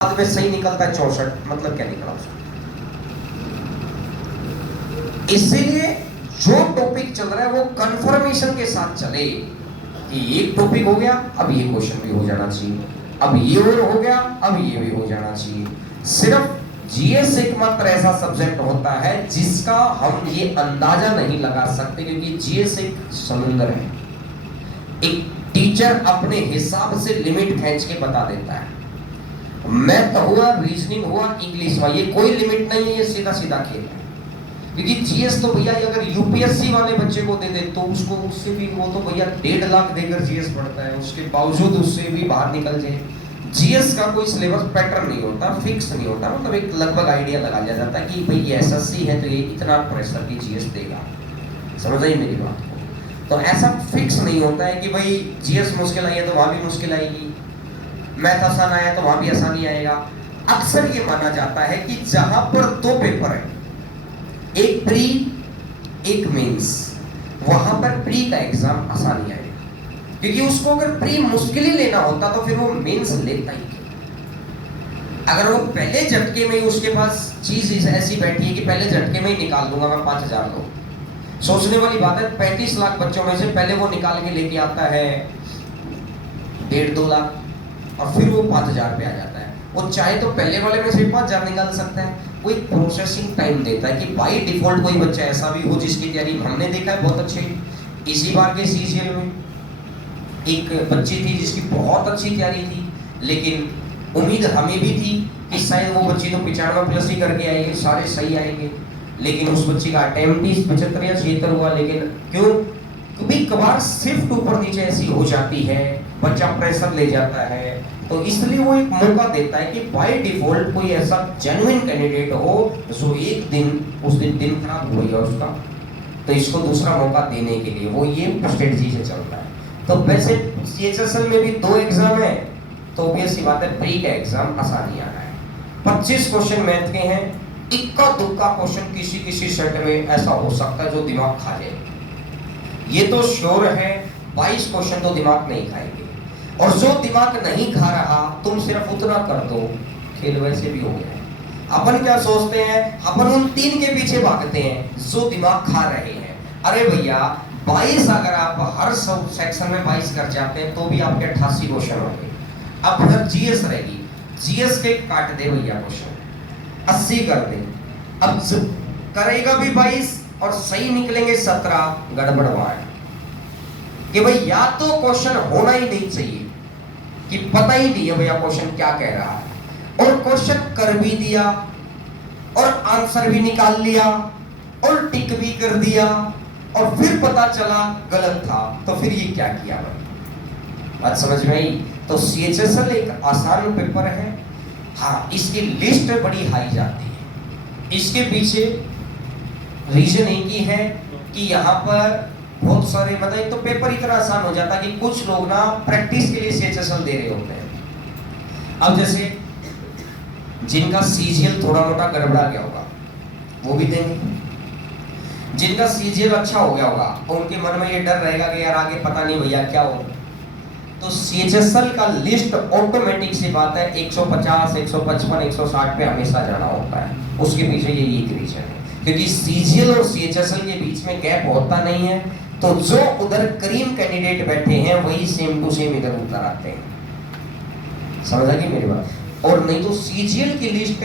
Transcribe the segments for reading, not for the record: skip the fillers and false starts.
बाद में सही निकलता है 64, मतलब क्या निकला उसका। इसीलिए जो टॉपिक चल रहा है वो कंफर्मेशन के साथ चले कि एक टॉपिक हो गया, अब ये क्वेश्चन भी हो जाना चाहिए, अब ये और हो गया, अब ये भी हो जाना चाहिए। सिर्फ जीएस एकमात्र ऐसा सब्जेक्ट होता है जिसका हम ये अंदाजा नहीं लगा सकते, क्योंकि जीएस एक समुद्र है। एक टीचर अपने हिसाब से लिमिट खींच के बता देता है। मैथ हुआ, रीजनिंग हुआ, इंग्लिश हुआ, ये कोई लिमिट नहीं है, ये सीधा सीधा खेल है। क्योंकि जीएस तो भैया अगर यूपीएससी वाले बच्चे को दे दे तो उसको उससे भी वो तो भैया 1.5 लाख देकर जीएस पढ़ता है, उसके बावजूद उससे भी बाहर निकल जाए। जीएस का कोई सिलेबस पैटर्न नहीं होता, फिक्स नहीं होता, मतलब एक लगभग आइडिया लगा लिया जाता है कि भाई ये एसएससी है तो ये इतना प्रेशर की जीएस देगा। समझ आई मेरी बात को? तो ऐसा फिक्स नहीं होता है कि भाई जीएस मुश्किल आई है तो वहां भी मुश्किल आएगी, मैथ आसान आया तो वहां भी आसानी आएगा। अक्सर ये माना जाता है कि जहां पर 2 पेपर है, एक प्री एक मेंस, वहां पर प्री का एग्जाम आसानी आएगा, क्योंकि उसको अगर प्री मुश्किल ही लेना होता तो फिर वो मेंस लेता ही। अगर वो पहले झटके में उसके पास चीज ऐसी बैठी है कि पहले झटके में ही निकाल दूंगा मैं 5000 लोग, सोचने वाली बात है। 35 लाख बच्चों में से पहले वो निकाल के लेके आता है 1.5-2 लाख और फिर वो 5000 पे आ जाता है। वो चाहे तो पहले वाले में से 5000 निकाल सकता है। वो एक प्रोसेसिंग टाइम देता है कि बाई डिफॉल्ट कोई बच्चा ऐसा भी हो जिसकी तैयारी हमने देखा है बहुत अच्छी। इसी बार के सीजीएल में एक बच्ची थी जिसकी बहुत अच्छी तैयारी थी, लेकिन उम्मीद हमें भी थी कि शायद वो बच्ची तो 95+ ही करके आएगी, सारे सही आएंगे, लेकिन उस बच्ची का अटेम्प्ट ही 75 या 76 हुआ। लेकिन क्यों? क्योंकि कबार सिर्फ ऊपर नीचे ऐसी हो जाती है, बच्चा प्रेशर ले जाता है, तो इसलिए वो एक मौका देता है कि बाय डिफॉल्ट कोई ऐसा जेन्युइन कैंडिडेट हो जो एक दिन उस दिन खराब हो गया उसका, तो इसको दूसरा मौका देने के लिए वो ये स्ट्रेटजी से चलता है। तो वैसे सीएचएसएल में भी 2 एग्जाम है, तो ऑब्वियसली बात है प्री का एग्जाम आसानी आ रहा है। 25 क्वेश्चन मैथ के हैं, इक्का दुक्का क्वेश्चन किसी सेट में ऐसा हो सकता है जो दिमाग खा जाए, ये तो श्योर है। 22 क्वेश्चन तो दिमाग नहीं खाएंगे, और जो दिमाग नहीं खा रहा तुम सिर्फ उतना कर दो, खेल वैसे भी हो गया। अपन क्या सोचते हैं, अपन उन 3 के पीछे भागते हैं जो दिमाग खा रहे हैं। अरे भैया 22 अगर आप हर सब सेक्शन में 22 कर जाते हैं तो भी आपके 88 क्वेश्चन होंगे। अब अगर जीएस रहेगी, जीएस के काट दे भैया क्वेश्चन 80 कर दे, अब करेगा भी 22 और सही निकलेंगे 17, गड़बड़ हुआ है कि भाई या तो क्वेश्चन होना ही नहीं चाहिए कि पता ही नहीं है भैया क्वेश्चन क्या कह रहा है, और क्वेश्चन कर भी दिया और आंसर भी निकाल लिया और टिक भी कर दिया और फिर पता चला गलत था, तो फिर ये क्या किया भाई? बात समझ में आई? तो सीएचएसएल एक आसान पेपर है, हाँ इसकी लिस्ट बड़ी हाई जाती है। इसके पीछे रीजन एक ही है कि यहाँ पर बहुत सारे मतलब एक तो पेपर इतना आसान हो जाता है कि कुछ लोग ना प्रैक्टिस के लिए सीएचएसएल दे रहे होते हैं। अब जैसे जिनका सीजीएल थोड़ा मोटा गड़बड़ा गया होगा वो भी देंगे, जिनका सीजीएल अच्छा हो गया होगा तो उनके मन में ये डर रहेगा कि यार आगे पता नहीं भैया क्या हो। तो सीएचएसएल का लिस्ट ऑटोमेटिक सी बात है 150, 155, 160 पे हमेशा जाना होता है। उसके पीछे ये एक रीजन है, क्योंकि सीजीएल और सीएचएसएल के बीच में गैप होता नहीं है, तो जो उधर करीम कैंडिडेट बैठे हैं वही सेम टू सेम इधर उतर आते हैं। समझ आ गई मेरी बात? और नहीं तो सीजीएल की लिस्ट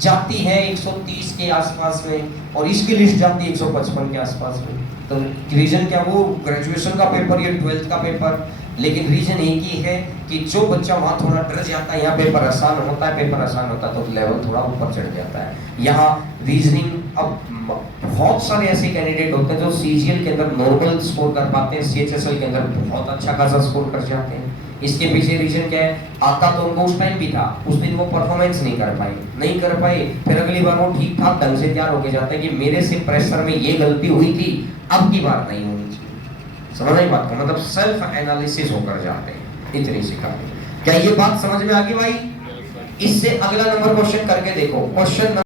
जाती है 130 के आसपास में और इसकी लिस्ट जाती है 155 के आसपास में। तो रीजन क्या, वो ग्रेजुएशन का पेपर या 12th का पेपर, लेकिन रीजन एक ही है कि जो बच्चा वहाँ थोड़ा डर जाता है, यहाँ पेपर आसान होता है, पेपर आसान होता है तो लेवल थोड़ा ऊपर चढ़ जाता है। यहाँ रीजनिंग, अब बहुत सारे ऐसे कैंडिडेट होते हैं जो सीजीएल के अंदर नॉर्मल स्कोर कर पाते हैं, सीएचएसएल के अंदर बहुत अच्छा खासा स्कोर कर जाते हैं। इसके पीछे रीजन क्या है, आता तो उनको उस टाइम भी था, उस दिन वो परफॉर्मेंस नहीं कर पाए, फिर अगली बार वो ठीक ठाक ढंग से तैयार होके जाते हैं कि मेरे से प्रेशर में ये गलती हुई थी, अब की बार नहीं होनी चाहिए। समझ आई बात का मतलब? सेल्फ एनालिसिस होकर जाते हैं, इतनी सी कहानी। क्या ये बात समझ में आ गई भाई? इससे अगला नंबर क्वेश्चन करके देखो, क्वेश्चन